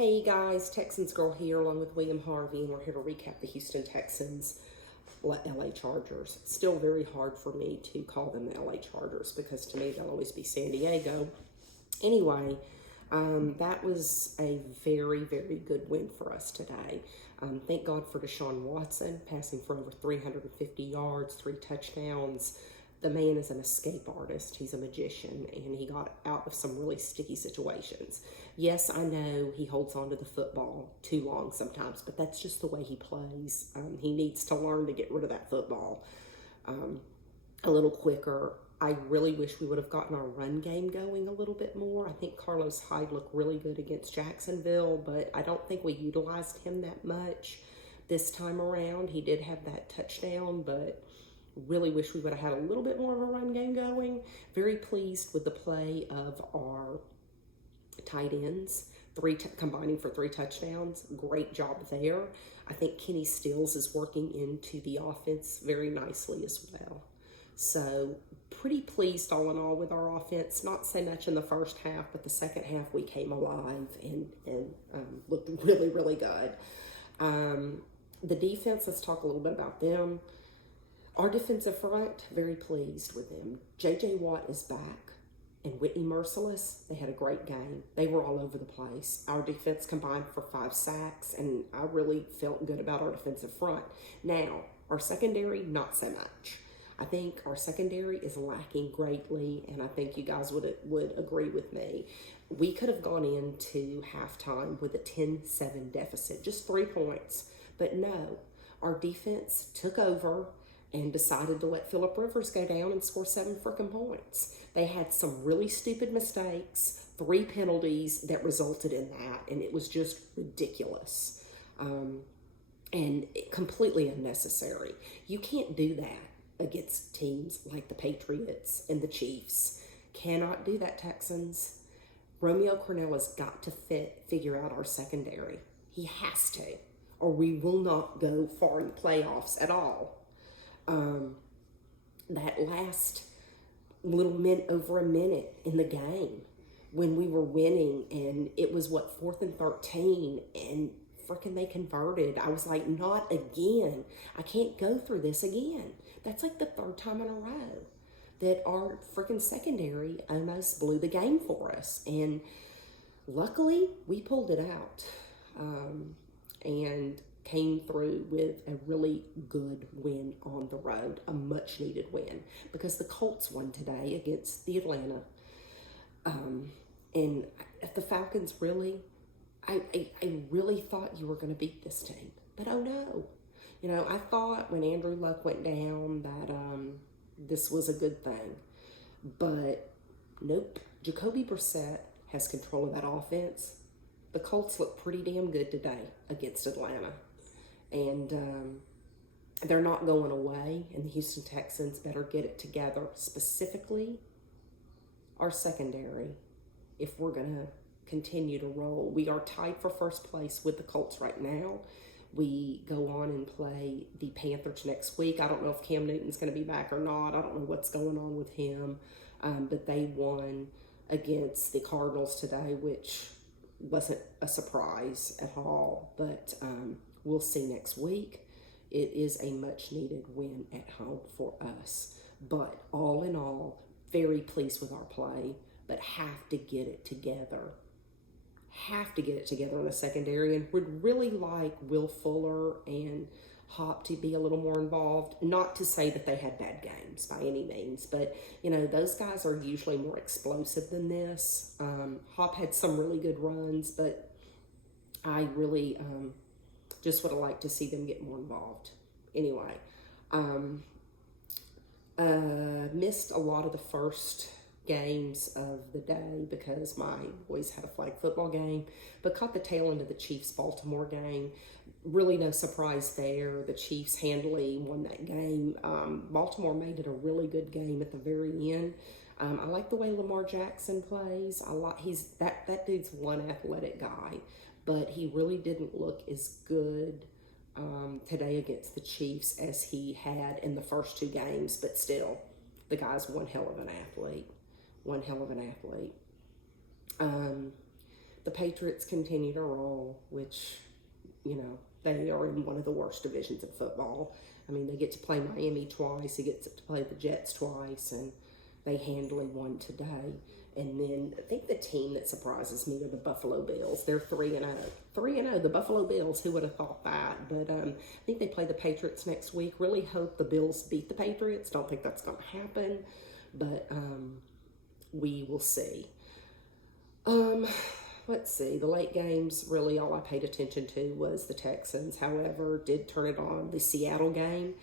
Hey guys, Texans Girl here along with William Harvey, and we're here to recap the Houston Texans LA Chargers. Still very hard for me to call them the LA Chargers because to me they'll always be San Diego. Anyway, that was a very, very good win for us today. Thank God for Deshaun Watson, passing for over 350 yards, 3 touchdowns. The man is an escape artist. He's a magician, and he got out of some really sticky situations. Yes, I know he holds on to the football too long sometimes, but that's just the way he plays. He needs to learn to get rid of that football a little quicker. I really wish we would have gotten our run game going a little bit more. I think Carlos Hyde looked really good against Jacksonville, but I don't think we utilized him that much this time around. He did have that touchdown, but really wish we would have had a little bit more of a run game going. Very pleased with the play of our tight ends, combining for 3 touchdowns. Great job there. I think Kenny Stills is working into the offense very nicely as well. So pretty pleased all in all with our offense. Not so much in the first half, but the second half we came alive and looked really, really good. The defense, let's talk a little bit about them. Our defensive front, very pleased with them. J.J. Watt is back, and Whitney Merciless, they had a great game. They were all over the place. Our defense combined for 5 sacks, and I really felt good about our defensive front. Now, our secondary, not so much. I think our secondary is lacking greatly, and I think you guys would agree with me. We could have gone into halftime with a 10-7 deficit, just 3 points. But no, our defense took over and decided to let Phillip Rivers go down and score 7 freaking points. They had some really stupid mistakes, 3 penalties that resulted in that, and it was just ridiculous and completely unnecessary. You can't do that against teams like the Patriots and the Chiefs. Cannot do that, Texans. Romeo Crennel has got to figure out our secondary. He has to, or we will not go far in the playoffs at all. That last little over a minute in the game when we were winning, and it was 4th and 13, and freaking they converted. I was like, not again. I can't go through this again. That's like the 3rd time in a row that our freaking secondary almost blew the game for us, and luckily we pulled it out and came through with a really good win on the road, a much needed win, because the Colts won today against the Atlanta. And the Falcons really, I really thought you were going to beat this team, but oh no. You know, I thought when Andrew Luck went down that this was a good thing, but nope. Jacoby Brissett has control of that offense. The Colts look pretty damn good today against Atlanta. And they're not going away, and the Houston Texans better get it together, specifically our secondary, if we're going to continue to roll. We are tied for first place with the Colts right now. We go on and play the Panthers next week. I don't know if Cam Newton's going to be back or not. I don't know what's going on with him, but they won against the Cardinals today, which wasn't a surprise at all, but we'll see next week. It is a much-needed win at home for us. But all in all, very pleased with our play, but have to get it together. Have to get it together in the secondary, and would really like Will Fuller and Hop to be a little more involved. Not to say that they had bad games by any means, but, you know, those guys are usually more explosive than this. Hop had some really good runs, but I really just would have liked to see them get more involved. Anyway, missed a lot of the first games of the day because my boys had a flag football game, but caught the tail end of the Chiefs-Baltimore game. Really no surprise there. The Chiefs handily won that game. Baltimore made it a really good game at the very end. I like the way Lamar Jackson plays. He's that dude's one athletic guy, but he really didn't look as good today against the Chiefs as he had in the first 2 games, but still, the guy's one hell of an athlete. The Patriots continue to roll, which, you know, they are in one of the worst divisions of football. I mean, they get to play Miami twice, they get to play the Jets twice, and they handily won today. And then I think the team that surprises me are the Buffalo Bills. They're 3-0. 3-0, the Buffalo Bills. Who would have thought that? But I think they play the Patriots next week. Really hope the Bills beat the Patriots. Don't think that's going to happen. But we will see. Let's see. The late games, really all I paid attention to was the Texans. However, did turn it on. The Seattle game,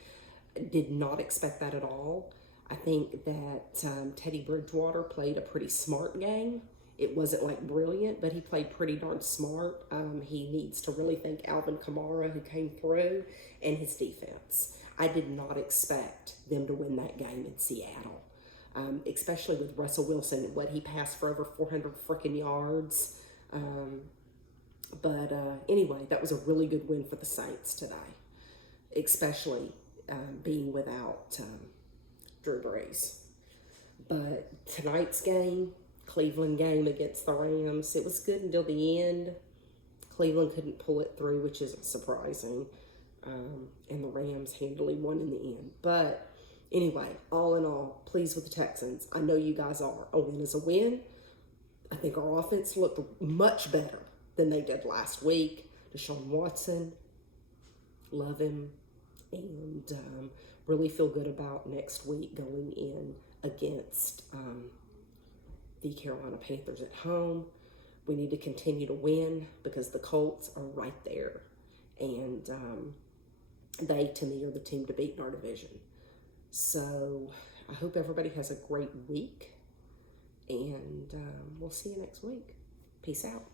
did not expect that at all. I think that Teddy Bridgewater played a pretty smart game. It wasn't like brilliant, but he played pretty darn smart. He needs to really thank Alvin Kamara, who came through, and his defense. I did not expect them to win that game in Seattle, especially with Russell Wilson and what he passed for over 400 freaking yards. But anyway, that was a really good win for the Saints today, especially being without Drew Brees. But tonight's game, Cleveland game against the Rams, it was good until the end. Cleveland couldn't pull it through, which isn't surprising. And the Rams handily won in the end. But anyway, all in all, pleased with the Texans. I know you guys are. A win is a win. I think our offense looked much better than they did last week. Deshaun Watson, love him. And really feel good about next week going in against the Carolina Panthers at home. We need to continue to win because the Colts are right there. And they, to me, are the team to beat in our division. So I hope everybody has a great week. And we'll see you next week. Peace out.